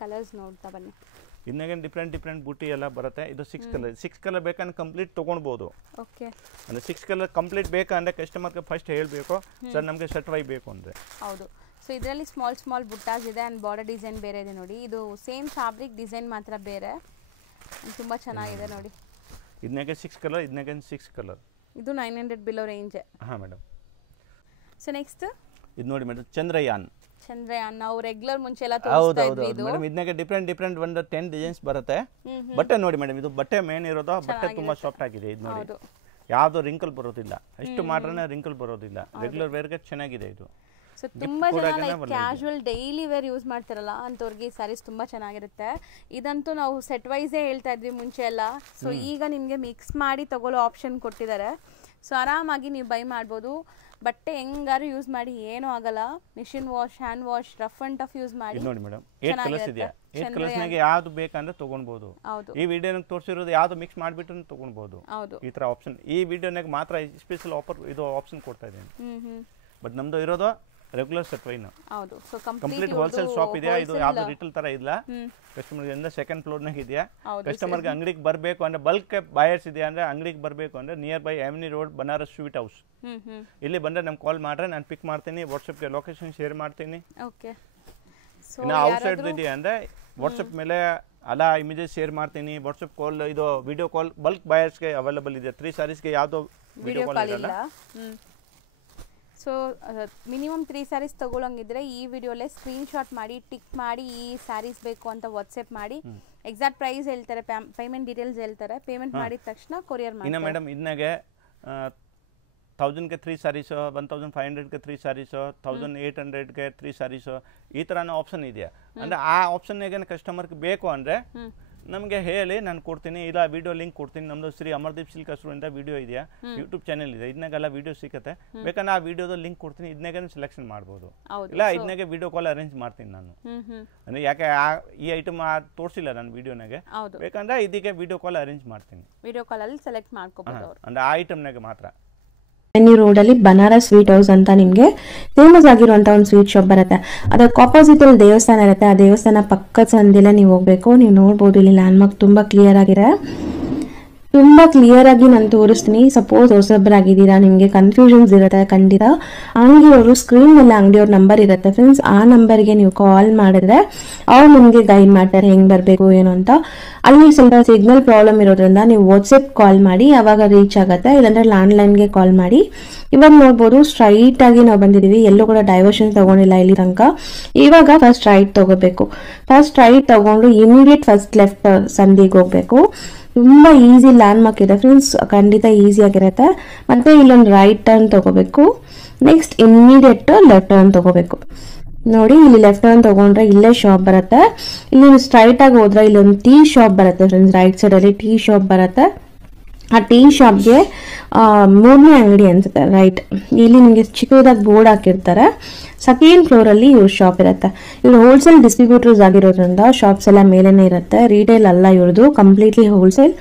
ಕಲರ್ಸ್ ನೋಡ್ತಾ ಬನ್ನಿ. ಇದನ್ನಾಗೆ ಡಿಫ್ರೆಂಟ್ ಬೂಟಿ ಎಲ್ಲ ಬರುತ್ತೆ. ಇದು 6 ಕಲರ್ ಬೇಕಂದ್ರೆ ಕಂಪ್ಲೀಟ್ ತೊಗೊಳ್ಬೋದು. ಓಕೆ, ಅಂದರೆ 6 ಕಲರ್ ಕಂಪ್ಲೀಟ್ ಬೇಕಂದ್ರೆ ಕಸ್ಟಮರ್ಗೆ ಫಸ್ಟ್ ಹೇಳಬೇಕು, ಸರ್ ನಮಗೆ ಶರ್ಟ್ ವೈ ಬೇಕು ಅಂದರೆ. ಹೌದು, ಸೊ ಇದರಲ್ಲಿ ಸ್ಮಾಲ್ ಬುಟ್ಟಾಸ್ ಇದೆ ಆ್ಯಂಡ್ ಬಾರ್ಡರ್ ಡಿಸೈನ್ ಬೇರೆ ಇದೆ ನೋಡಿ. ಇದು ಸೇಮ್ ಫ್ಯಾಬ್ರಿಕ್, ಡಿಸೈನ್ ಮಾತ್ರ ಬೇರೆ, ತುಂಬ ಚೆನ್ನಾಗಿದೆ ನೋಡಿ. ಇದನ್ನಾಗೆ 6 ಕಲರ್, ಇದನ್ನಾಗೆ 6 ಕಲರ್. ಇದು 900 ಬಿಲೋ ರೇಂಜ್. ಹಾಂ ಮೇಡಮ್. ಸೊ ನೆಕ್ಸ್ಟ್ ಇದು ನೋಡಿ ಮೇಡಮ್, ಚಂದ್ರಯಾನ್. ನಾವು ರೆಗ್ಯುಲರ್ ಮುಂಚೆ ಎಲ್ಲ ತೋರಿಸ್ತಾ ಇದ್ವಿ. ಇದು ಮೇಡಮ್ ಇದನ್ನಾಗೆ ಡಿಫ್ರೆಂಟ್ ಒಂದು 10 ಡಿಸೈನ್ಸ್ ಬರುತ್ತೆ. ಬಟ್ಟೆ ನೋಡಿ ಮೇಡಮ್, ಇದು ಬಟ್ಟೆ ಮೇನ್ ಇರೋದು, ಬಟ್ಟೆ ತುಂಬಾ ಸಾಫ್ಟ್ ಆಗಿದೆ. ಇದು ನೋಡಿ, ಯಾವುದು ರಿಂಕಲ್ ಬರೋದಿಲ್ಲ, ಎಷ್ಟು ಮಾಡ್ರೆ ರಿಂಕಲ್ ಬರೋದಿಲ್ಲ, ರೆಗ್ಯುಲರ್ ವೇರ್ಗೆ ಚೆನ್ನಾಗಿದೆ ಇದು. ಸೊ ತುಂಬಾ ಜನ like casual daily wear use ಮಾಡ್ತಾರಲ್ಲ ಅಂಥವ್ರಿಗೆ ಈ ಸ್ಯಾರೀಸ್ ತುಂಬಾ ಚೆನ್ನಾಗಿರುತ್ತೆ. ಇದಂತೂ ನಾವು ಸೆಟ್ ವೈಸೇ ಹೇಳ್ತಾ ಇದ್ವಿ ಮುಂಚೆ ಎಲ್ಲ. ಸೊ ಈಗ ನಿಮಗೆ ಮಿಕ್ಸ್ ಮಾಡಿ ತಗೊಳ್ಳೋ ಆಪ್ಷನ್ ಕೊಟ್ಟಿದ್ದಾರೆ. ಸೊ ಆರಾಮಾಗಿ ನೀವು ಬೈ ಮಾಡ್ಬೋದು. ಬಟ್ಟೆ ಹೆಂಗಾರು ಯೂಸ್ ಮಾಡಿ ಏನೂ ಆಗಲ್ಲ. Machine wash, hand wash, rough and tough use ಮಾಡಿ. ನೋಡಿ ಮೇಡಮ್, 8 ಕಲರ್ಸ್ ಇದೆ. 8 ಕಲರ್ಸ್ನಾಗೆ ಯಾವುದು ಬೇಕಂದ್ರೆ ತಗೊಳ್ಬೋದು. ಈ ವಿಡಿಯೋನಾಗ ತೋರಿಸಿರೋದು ಯಾವುದು ಮಿಕ್ಸ್ ಮಾಡಿಬಿಟ್ಟು ತಗೊಳ್ಬೋದು. ಈ ಥರ ಆಪ್ಷನ್ ಈ ವಿಡಿಯೋನಾಗ ಮಾತ್ರ ಸ್ಪೆಷಲ್ ಆಫರ್ ಇದು ಆಪ್ಷನ್ ಕೊಡ್ತಾ ಇದ್ದೀನಿ. ಬಟ್ ನಮ್ದು ಇರೋದು ರೆಗ್ಯುಲರ್ ಸೆಟ್ವೈನ್ ಹೌದು. ಸೊ ಕಂಪ್ಲೀಟ್ ಹೋಲ್ಸೇಲ್ ಶಾಪ್ ಇದೆಯಾ, ಇದು ಯಾವ್ದು ರಿಟೇಲ್ ತರ ಇಲ್ಲ. ಕಸ್ಟಮರ್ಗೆ ಸೆಕೆಂಡ್ ಫ್ಲೋರ್ನಾಗ ಇದೆಯಾ. ಕಸ್ಟಮರ್ಗೆ ಅಂಗಡಿಗೆ ಬರಬೇಕು ಅಂದ್ರೆ ಬಲ್ಕ್ ಬಾಯರ್ಸ್ ಇದೆಯಾ ಅಂದ್ರೆ ಅಂಗಡಿಗೆ ಬರಬೇಕು ಅಂದ್ರೆ ನಿಯರ್ ಬೈ ಎಮ್ನಿ ರೋಡ್ ಬನಾರಸ್ ಸ್ವೀಟ್ ಹೌಸ್, ಇಲ್ಲಿ ಬಂದ್ರೆ ನಮ್ಗೆ ಕಾಲ್ ಮಾಡ್ರೆ ನಾನು ಪಿಕ್ ಮಾಡ್ತೀನಿ, ವಾಟ್ಸಪ್ಗೆ ಲೊಕೇಶನ್ ಶೇರ್ ಮಾಡ್ತೀನಿ. ಇನ್ನು ಔಟ್ ಸೈಡ್ ಇದೆಯಾ ಅಂದ್ರೆ ವಾಟ್ಸಪ್ ಮೇಲೆ ಅಲ್ಲ ಇಮೇಜಸ್ ಶೇರ್ ಮಾಡ್ತೀನಿ. ವಾಟ್ಸಪ್ ಕಾಲ್ ಇದು ವಿಡಿಯೋ ಕಾಲ್ ಬಲ್ಕ್ ಬಾಯರ್ಸ್ಗೆ ಅವೈಲೇಬಲ್ ಇದೆ. 3 ಸ್ಯಾರೀಸ್ಗೆ ಯಾವುದೋ ವಿಡಿಯೋ ಕಾಲ್ ಇರಲ್ಲ. ಸೊ ಮಿನಿಮಮ್ 3 ಸ್ಯಾರೀಸ್ ತಗೊಳ್ಳಂಗಿದ್ರೆ ಈ ವಿಡಿಯೋಲೆ ಸ್ಕ್ರೀನ್ಶಾಟ್ ಮಾಡಿ ಟಿಕ್ ಮಾಡಿ ಈ ಸ್ಯಾರೀಸ್ ಬೇಕು ಅಂತ ವಾಟ್ಸಪ್ ಮಾಡಿ ಎಕ್ಸಾಕ್ಟ್ ಪ್ರೈಸ್ ಹೇಳ್ತಾರೆ, ಪೇಮೆಂಟ್ ಡೀಟೇಲ್ಸ್ ಹೇಳ್ತಾರೆ. ಪೇಮೆಂಟ್ ಮಾಡಿದ ತಕ್ಷಣ ಕೊರಿಯರ್ ಮಾಡಿ. ಇನ್ನು ಮೇಡಮ್ ಇದನ್ನಾಗೆ 1000ಗೆ 3 ಸ್ಯಾರೀಸು, 1500ಗೆ 3 ಸ್ಯಾರೀಸು, 1800ಗೆ 3 ಸ್ಯಾರೀಸು, ಈ ಥರನೂ ಆಪ್ಷನ್ ಇದೆಯಾ ಅಂದರೆ ಆ ಆಪ್ಷನ್ಗೆ ಕಸ್ಟಮರ್ಗೆ ಬೇಕು ಅಂದರೆ ನಮಗೆ ಹೇಳಿ ನಾನು ಕೊಡ್ತೀನಿ. ಇಲ್ಲ ವಿಡಿಯೋ ಲಿಂಕ್ ಕೊಡ್ತೀನಿ. ನಮ್ಮದು ಶ್ರೀ ಅಮರ್ದೀಪ್ ಸಿಲ್ಕ್ ಅಂತ ವಿಡಿಯೋ ಇದೆಯಾ, ಯೂಟ್ಯೂಬ್ ಚಾನೆಲ್ ಇದೆ, ಇದನ್ನಾಗೆಲ್ಲ ವಿಡಿಯೋ ಸಿಗುತ್ತೆ. ಬೇಕಂದ್ರೆ ಆ ವಿಡಿಯೋದ ಲಿಂಕ್ ಕೊಡ್ತೀನಿ, ಇದನ್ನಾಗೆ ಸೆಲೆಕ್ಷನ್ ಮಾಡ್ಬೋದು. ಇಲ್ಲ ಇದನ್ನಾಗೆ ವಿಡಿಯೋ ಕಾಲ್ ಅರೇಂಜ್ ಮಾಡ್ತೀನಿ ನಾನು. ಅಂದರೆ ಯಾಕೆ ಈ ಐಟಮ್ ತೋರಿಸಿಲ್ಲ ನಾನು ವಿಡಿಯೋನಾಗೆ, ಬೇಕಂದ್ರೆ ಇದಕ್ಕೆ ವಿಡಿಯೋ ಕಾಲ್ ಅರೇಂಜ್ ಮಾಡ್ತೀನಿ. ವಿಡಿಯೋ ಕಾಲಲ್ಲಿ ಸೆಲೆಕ್ಟ್ ಮಾಡ್ಕೋಬಹುದು ಅಂದರೆ ಆ ಐಟಮ್ನಾಗೆ ಮಾತ್ರ. ರೋಡಲ್ಲಿ ಬನಾರಸ್ ಸ್ವೀಟ್ ಹೌಸ್ ಅಂತ ನಿಮಗೆ ಫೇಮಸ್ ಆಗಿರುವಂಥ ಒಂದು ಸ್ವೀಟ್ ಶಾಪ್ ಬರುತ್ತೆ. ಅದಕ್ಕೆ ಆಪೋಸಿಟ್ ಅಲ್ಲಿ ದೇವಸ್ಥಾನ ಇರುತ್ತೆ. ಆ ದೇವಸ್ಥಾನ ಪಕ್ಕದ ಸಂದಿಲ್ಲ ನೀವು ಹೋಗ್ಬೇಕು. ನೀವು ನೋಡ್ಬೋದು ಇಲ್ಲಿ ಲ್ಯಾಂಡ್ಮಾರ್ಕ್ ತುಂಬ ಕ್ಲಿಯರ್ ಆಗಿದೆ. ತುಂಬ ಕ್ಲಿಯರ್ ಆಗಿ ನಾನು ತೋರಿಸ್ತೀನಿ. ಸಪೋಸ್ ಹೊಸಬ್ರಾಗಿದ್ದೀರಾ, ನಿಮಗೆ ಕನ್ಫ್ಯೂಷನ್ಸ್ ಇರುತ್ತೆ ಖಂಡಿತ. ಅಂಗಡಿಯವರು ಸ್ಕ್ರೀನ್ ಮೇಲೆ ಅಂಗಡಿಯವ್ರ ನಂಬರ್ ಇರುತ್ತೆ ಫ್ರೆಂಡ್ಸ್, ಆ ನಂಬರ್ಗೆ ನೀವು ಕಾಲ್ ಮಾಡಿದ್ರೆ ಅವ್ರು ನಿಮಗೆ ಗೈಡ್ ಮಾಡ್ತಾರೆ ಹೆಂಗೆ ಬರಬೇಕು ಏನು ಅಂತ. ಅಲ್ಲಿ ಸ್ವಲ್ಪ ಸಿಗ್ನಲ್ ಪ್ರಾಬ್ಲಮ್ ಇರೋದ್ರಿಂದ ನೀವು ವಾಟ್ಸಪ್ ಕಾಲ್ ಮಾಡಿ, ಆವಾಗ ರೀಚ್ ಆಗುತ್ತೆ. ಇಲ್ಲಾಂದ್ರೆ ಲ್ಯಾಂಡ್ಲೈನ್ಗೆ ಕಾಲ್ ಮಾಡಿ. ಇವಾಗ ನೋಡ್ಬೋದು ಸ್ಟ್ರೈಟ್ ಆಗಿ ನಾವು ಬಂದಿದ್ದೀವಿ, ಎಲ್ಲೂ ಕೂಡ ಡೈವರ್ಷನ್ ತಗೊಂಡಿಲ್ಲ ಇಲ್ಲಿ ತನಕ. ಇವಾಗ ಫಸ್ಟ್ ರೈಟ್ ತಗೋಬೇಕು. ಫಸ್ಟ್ ರೈಟ್ ತಗೊಂಡು ಇಮಿಡಿಯೇಟ್ ಫಸ್ಟ್ ಲೆಫ್ಟ್ ಸಂದಿಗೆ ಹೋಗ್ಬೇಕು. ತುಂಬ ಈಸಿ ಲ್ಯಾಂಡ್ಮಾರ್ಕ್ ಇದೆ ಫ್ರೆಂಡ್ಸ್, ಖಂಡಿತ ಈಸಿ ಆಗಿರುತ್ತೆ. ಮತ್ತೆ ಇಲ್ಲೊಂದು ರೈಟ್ ಟರ್ನ್ ತಗೋಬೇಕು. ನೆಕ್ಸ್ಟ್ ಇಮಿಡಿಯೇಟ್ ಲೆಫ್ಟ್ ಟರ್ನ್ ತಗೋಬೇಕು. ನೋಡಿ ಇಲ್ಲಿ ಲೆಫ್ಟ್ ಟರ್ನ್ ತಗೊಂಡ್ರೆ ಇಲ್ಲೇ ಶಾಪ್ ಬರುತ್ತೆ. ಇಲ್ಲಿ ಸ್ಟ್ರೈಟ್ ಆಗಿ ಹೋದ್ರೆ ಇಲ್ಲೊಂದು ಟೀ ಶಾಪ್ ಬರುತ್ತೆ ಫ್ರೆಂಡ್ಸ್, ರೈಟ್ ಸೈಡ್ ಅಲ್ಲಿ ಟೀ ಶಾಪ್ ಬರುತ್ತೆ. ಆ ಟೀ ಶಾಪ್ಗೆ 3ನೇ ಅಂಗಡಿ ಅನ್ಸುತ್ತೆ ರೈಟ್. ಇಲ್ಲಿ ನಿಮಗೆ ಚಿಕ್ಕದಾಗಿ ಬೋರ್ಡ್ ಹಾಕಿರ್ತಾರೆ. ಸೆಕೆಂಡ್ ಫ್ಲೋರ್ ಅಲ್ಲಿ ಇವ್ರ ಶಾಪ್ ಇರುತ್ತೆ. ಇವ್ರು ಹೋಲ್ಸೇಲ್ ಡಿಸ್ಟ್ರಿಬ್ಯೂಟರ್ಸ್ ಆಗಿರೋದ್ರಿಂದ ಶಾಪ್ಸ್ ಎಲ್ಲ ಮೇಲೇನೆ ಇರುತ್ತೆ. ರಿಟೇಲ್ ಅಲ್ಲ ಇವ್ರದ್ದು, ಕಂಪ್ಲೀಟ್ಲಿ ಹೋಲ್ಸೇಲ್.